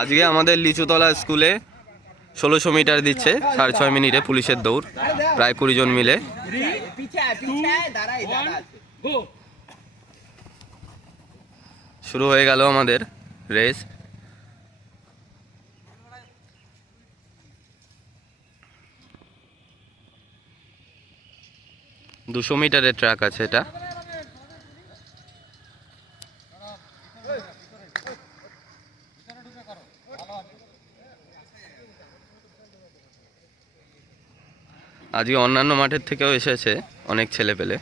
আজকে আমাদের লিচুতলা স্কুলে 1600 মিটার দিচ্ছে 6.5 মিনিটে পুলিশের দৌড়, প্রায় 20 জন মিলে। শুরু হয়ে গেল আমাদের রেস। দুশো মিটারের ট্র্যাক আছে এটা। আজকে অন্যান্য মাঠের থেকেও এসেছে অনেক ছেলে পেলে।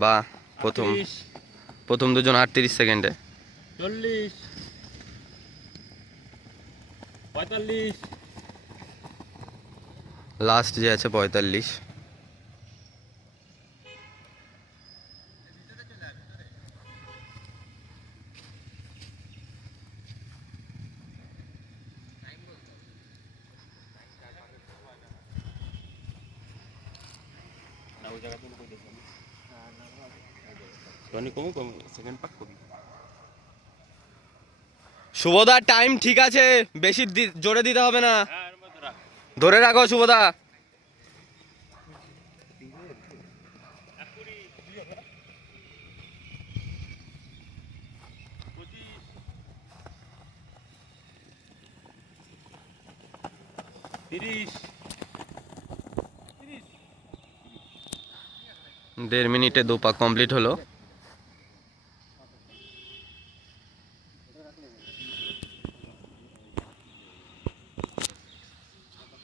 বা প্রথম দুজন 38 সেকেন্ডে, 40, 45, লাস্ট যে আছে 45। শুভদা টাইম ঠিক আছে, বেশি জোরে দিতে হবে না, ধরে রাখো শুভদা। দেড় মিনিটে 2 পাক কমপ্লিট হলো।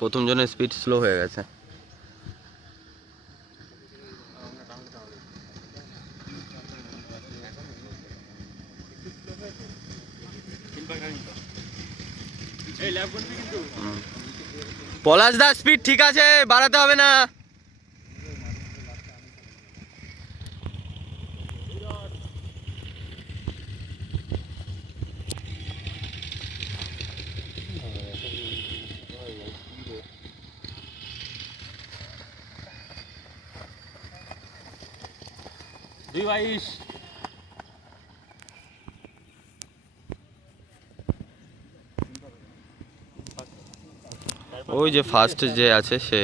প্রথম জনের স্পিড স্লো হয়ে গেছে। পলাশ দা স্পিড ঠিক আছে, বাড়াতে হবে না। ওই যে ফার্স্ট যে আছে সে,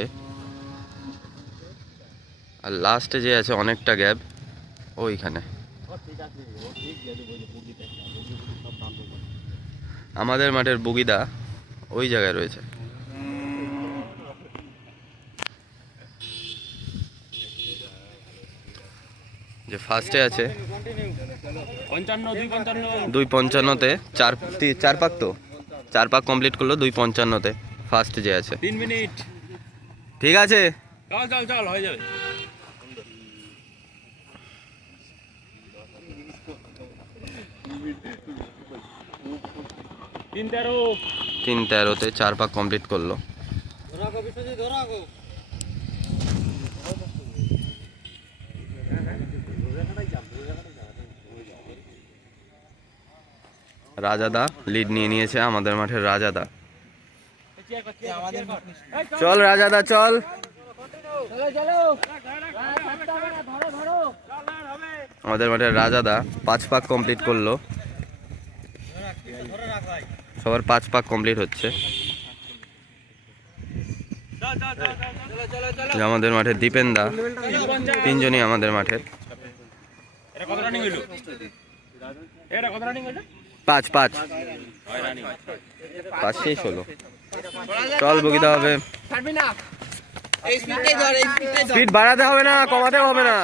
আর লাস্টে যে আছে অনেকটা গ্যাপ ওইখানে। আমাদের মাঠের বুগিদা ওই জায়গায় রয়েছে। যে ফার্স্টে আছে 2:55-তে 4 পাক, তো 4 পাক কমপ্লিট করলো 2:55-তে। ফার্স্ট যে আছে 3 মিনিট ঠিক আছে, চল হয়ে যাবে। 3:13-তে 4 পাক কমপ্লিট করলো। রাজাদা লিড নিয়ে নিয়েছে, আমাদের মাঠের রাজাদা। চল রাজাদা চল। আমাদের মাঠের রাজাদা 5 পাক কমপ্লিট করলো। সবার 5 পাক কমপ্লিট হচ্ছে। আমাদের মাঠের দীপেন্দা, 3 জনই আমাদের মাঠের। 5 শেষ হলো। চল বগিদা হবে, স্পিড বাড়াতে হবে না, কমাতে হবে না।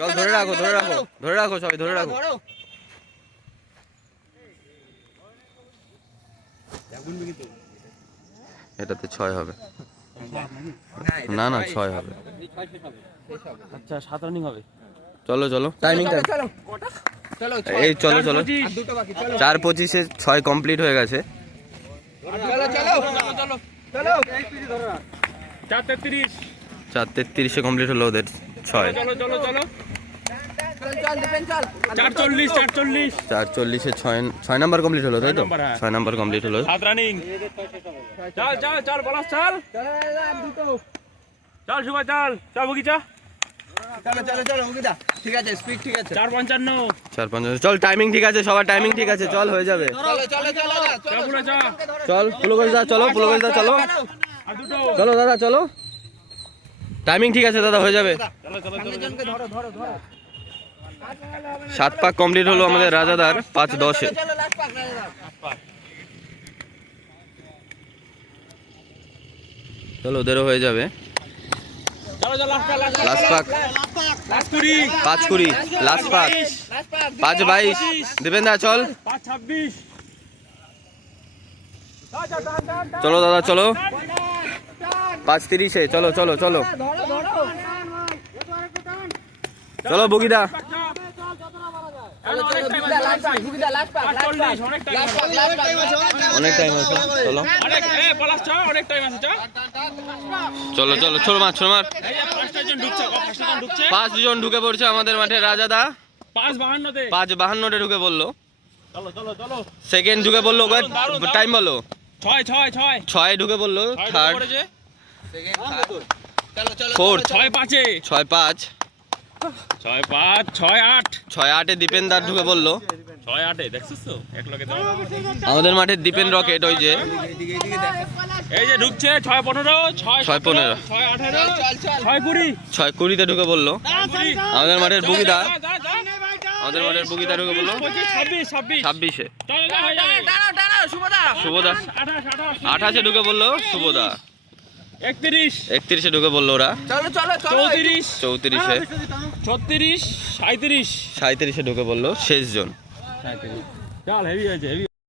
চল ধরে রাখো সবাই ধরে রাখো। এটাতে 6 হবে না, 6 হবে। আচ্ছা 7 রানিং হবে। চলো টাইমিংটা এই চলো 4:25-এ 6 কমপ্লিট হয়ে গেছে। 4:33-এ কমপ্লিট হলো ওদের 6। 4:40-এ 6 নাম্বার কমপ্লিট হলো, তাই তো? 6 নাম্বার কমপ্লিট হলো। 7 রানিং। চল বলাস চল শুভ চল বগিচা। চলো চলো চলো বুকিদা ঠিক আছে স্পিড ঠিক আছে 4:55 4-5 চল টাইমিং ঠিক আছে সবার টাইমিং ঠিক আছে চল হয়ে যাবে চলো চলো চলো চল পুরো চল চল পুলকেশদা চলো পুলকেশদা চলো আর দুটো চলো দাদা চলো টাইমিং ঠিক আছে দাদা হয়ে যাবে চলো চলো সামনের জনকে ধরো ধরো ধরো 7 পাক কমপ্লিট হলো আমাদের রাজাদার 5:10-এ চলো লাস্ট পাক রাজাদা চলো ওদেরও হয়ে যাবে চলো চলো লাস্ট পাক লাস্ট 20 5:20 লাস্ট পাক লাস্ট পাক 5:22 দিবেন দা চল 5:26 চলো দাদা চলো 5:30-এ চলো চলো চলো ধরো ধরো চলো বুকিদা চলো চলো বুকিদা লাস্ট পাক বুকিদা লাস্ট পাক লাস্ট পাক অনেক টাইম লাস্ট পাক লাস্ট পাক অনেক টাইম আছে চলো অনেক পলাশ চল অনেক টাইম আছে চল চলো চলো ছোট মার এই যে পাঁচটা জন ঢুকছে পাঁচটা জন ঢুকছে 5 জন ঢুকে পড়ছে আমাদের মাঠে রাজাদা 5:52 তে 5:52-এ ঢুকে বললো চলো চলো চলো সেকেন্ড ঢুকে বললো টাইম বলো 6 6 ঢুকে বললো থার্ড চলো চলো ফোর্থ 6:5 6-5 6:5 6:8 6-8-এ দীপেনদার ঢুকে বললো 6:8 দেখছিস তো এক লগে দাও আমাদের মাঠে দীপেন রকেট ওই যে এদিকে এদিকে দেখ এই যে ঢুকছে 6:15 6:15 চল চল চল 6:20 6:20-তে ঢুকে বললো আমাদের মাঠের বুকিদা আমাদের মাঠের বুকিদা ঢুকে বললো 26 26-এ চল হয়ে যাবে দাঁড়াও দাঁড়াও শুভদা শুভদা 28 28-এ ঢুকে বললো শুভদা 31 31-এ ঢুকে বললো ওরা চলো চলো চলো 34 34-এ 36 37 37-এ ঢুকে বললো শেষ জন চল হেভি হয়েছে হেভি